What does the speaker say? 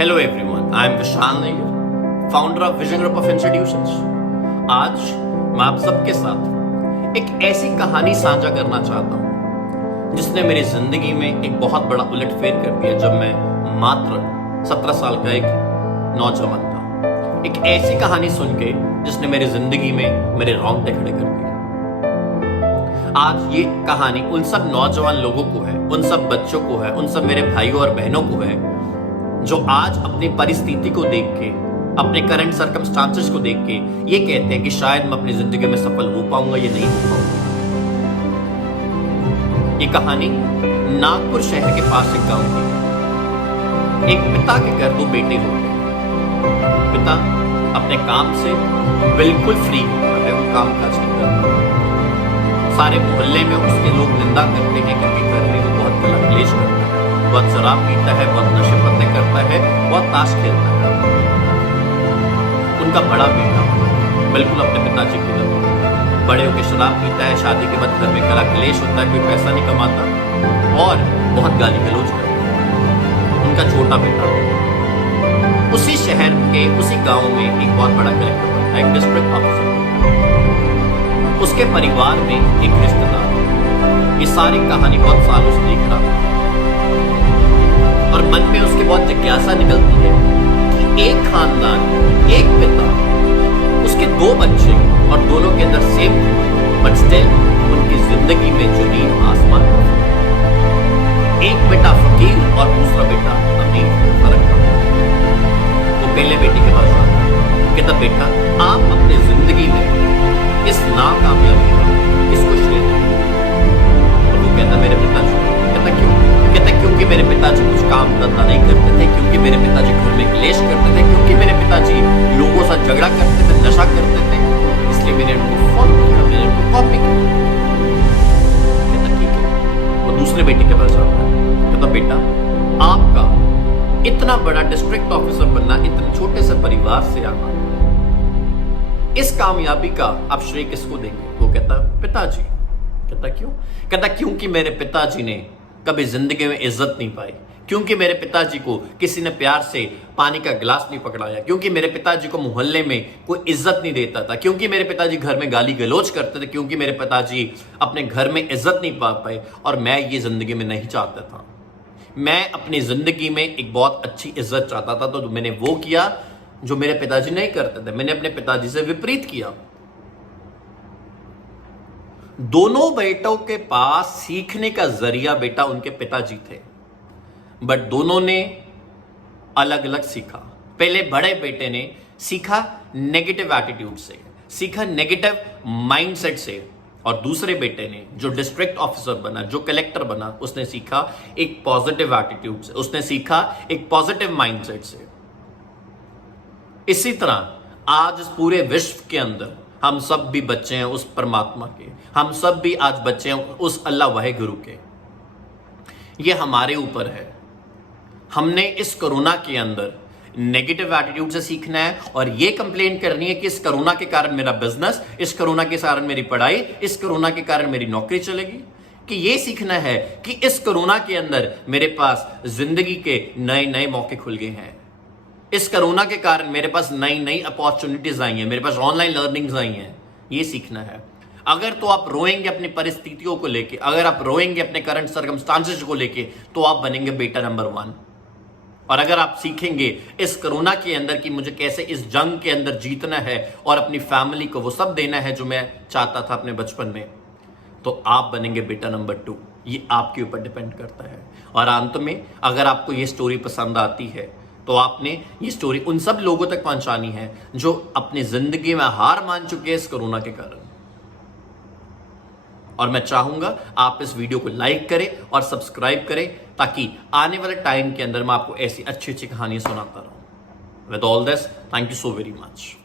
Hello everyone, I am Vishal Nair, founder of vision group of institutions. आज मैं आप सबके साथ एक ऐसी कहानी साझा करना चाहता हूं जिसने मेरी जिंदगी में एक बहुत बड़ा उलटफेर कर दिया। जब मैं मात्र 17 साल का एक नौजवान था, एक ऐसी कहानी सुन के जिसने मेरी जिंदगी में मेरे रोंगटे खड़े कर दिए। आज ये कहानी उन सब नौजवान लोगों को है, उन सब बच्चों को है, उन सब मेरे भाइयों और बहनों को है जो आज अपनी परिस्थिति को देख के, अपने करंट सर्कमस्टांसेस को देख के ये कहते हैं कि शायद मैं अपनी जिंदगी में सफल हो पाऊंगा या नहीं हो पाऊंगा। ये कहानी नागपुर शहर के पास एक गांव की। एक पिता के घर दो बेटे होते हैं। पिता अपने काम से बिल्कुल फ्री होता है, वो काम काज नहीं करता। सारे मोहल्ले में उसके लोग निंदा करते हैं क्योंकि घर में वो बहुत गलत क्लेश करता है, बहुत शराब पीता है, बहुत नशे पत्ते करता है, बहुत ताश खेलता है। उनका बड़ा बेटा बिल्कुल अपने पिताजी की तरह बड़े होकर शराब पीता है, शादी के बाद घर में गला क्लेश होता है, कोई पैसा नहीं कमाता और बहुत गाली गलौज करता है। उनका छोटा बेटा उसी शहर के उसी गांव में एक बहुत बड़ा कलेक्टर बनता है, एक डिस्ट्रिक्ट ऑफिसर। उसके परिवार में एक रिश्तेदार। ये सारी कहानी बहुत सालों से देख रहा था और मन में उसके बहुत जिज्ञासा निकलती है कि एक खानदान, एक पिता, उसके दो बच्चे और दोनों के अंदर सेम, बट स्टिल उनकी जिंदगी में जमीन आसमान। एक बेटा फकीर और दूसरा बेटा अमीर, फर्क था। वो पहले बेटे के पास आता है, कहता बेटा आप अपनी जिंदगी में इस नाकामयाबी किसको श्रेय देंगे? और वो कहता मेरे पिताजी। कहता क्यों? कहता क्योंकि मेरे पिताजी कुछ काम धंधा नहीं करते थे, क्योंकि मेरे पिताजी घर में क्लेश करते थे, क्योंकि मेरे पिताजी लोगों से झगड़ा करते थे, नशा करते थे, इसलिए मैंने उनको फॉलो किया, मैंने उनको कॉपी किया। कहता ठीक है। वो दूसरे बेटे के पास जाता है, कहता बेटा आपका इतना बड़ा डिस्ट्रिक्ट ऑफिसर बनना, इतने छोटे से परिवार से आना, इस कामयाबी का आप श्रेय किसको देंगे? वो कहता पिताजी। कहता क्यों? कहता क्योंकि मेरे पिताजी ने कभी जिंदगी में इज्जत नहीं पाई, क्योंकि मेरे पिताजी को किसी ने प्यार से पानी का गिलास नहीं पकड़ाया, क्योंकि मेरे पिताजी को मोहल्ले में कोई इज्जत नहीं देता था, क्योंकि मेरे पिताजी घर में गाली गलौज करते थे, क्योंकि मेरे पिताजी अपने घर में इज्जत नहीं पा पाए। और मैं ये जिंदगी में नहीं चाहता था। मैं अपनी जिंदगी में एक बहुत अच्छी इज्जत चाहता था, तो मैंने वो किया जो मेरे पिताजी नहीं करते थे। मैंने अपने पिताजी से विपरीत किया। दोनों बेटों के पास सीखने का जरिया बेटा उनके पिताजी थे, बट दोनों ने अलग अलग सीखा। पहले बड़े बेटे ने सीखा नेगेटिव एटीट्यूड से, सीखा नेगेटिव माइंडसेट से, और दूसरे बेटे ने जो डिस्ट्रिक्ट ऑफिसर बना, जो कलेक्टर बना, उसने सीखा एक पॉजिटिव एटीट्यूड से, उसने सीखा एक पॉजिटिव माइंडसेट से। इसी तरह आज इस पूरे विश्व के अंदर हम सब भी बच्चे हैं उस परमात्मा के, हम सब भी आज बच्चे हैं उस अल्लाह वाहे गुरु के। ये हमारे ऊपर है। हमने इस कोरोना के अंदर नेगेटिव एटीट्यूड से सीखना है और ये कंप्लेन करनी है कि इस कोरोना के कारण मेरा बिजनेस, इस कोरोना के कारण मेरी पढ़ाई, इस कोरोना के कारण मेरी नौकरी चलेगी। कि ये सीखना है कि इस कोरोना के अंदर मेरे पास जिंदगी के नए नए मौके खुल गए हैं, इस कोरोना के कारण मेरे पास नई नई अपॉर्चुनिटीज आई हैं, मेरे पास ऑनलाइन लर्निंग्स आई हैं। ये सीखना है। अगर तो आप रोएंगे अपनी परिस्थितियों को लेके, अगर आप रोएंगे अपने करंट सर्कमस्टांसेस को लेके, तो आप बनेंगे बेटा नंबर 1। और अगर आप सीखेंगे इस कोरोना के अंदर कि मुझे कैसे इस जंग के अंदर जीतना है और अपनी फैमिली को वो सब देना है जो मैं चाहता था अपने बचपन में, तो आप बनेंगे बेटा नंबर 2। ये आपके ऊपर डिपेंड करता है। और अंत में अगर आपको ये स्टोरी पसंद आती है तो आपने ये स्टोरी उन सब लोगों तक पहुंचानी है जो अपनी जिंदगी में हार मान चुके हैं इस कोरोना के कारण। और मैं चाहूंगा आप इस वीडियो को लाइक करें और सब्सक्राइब करें, ताकि आने वाले टाइम के अंदर मैं आपको ऐसी अच्छी अच्छी कहानियां सुनाता रहूं। With all this, thank you so very much.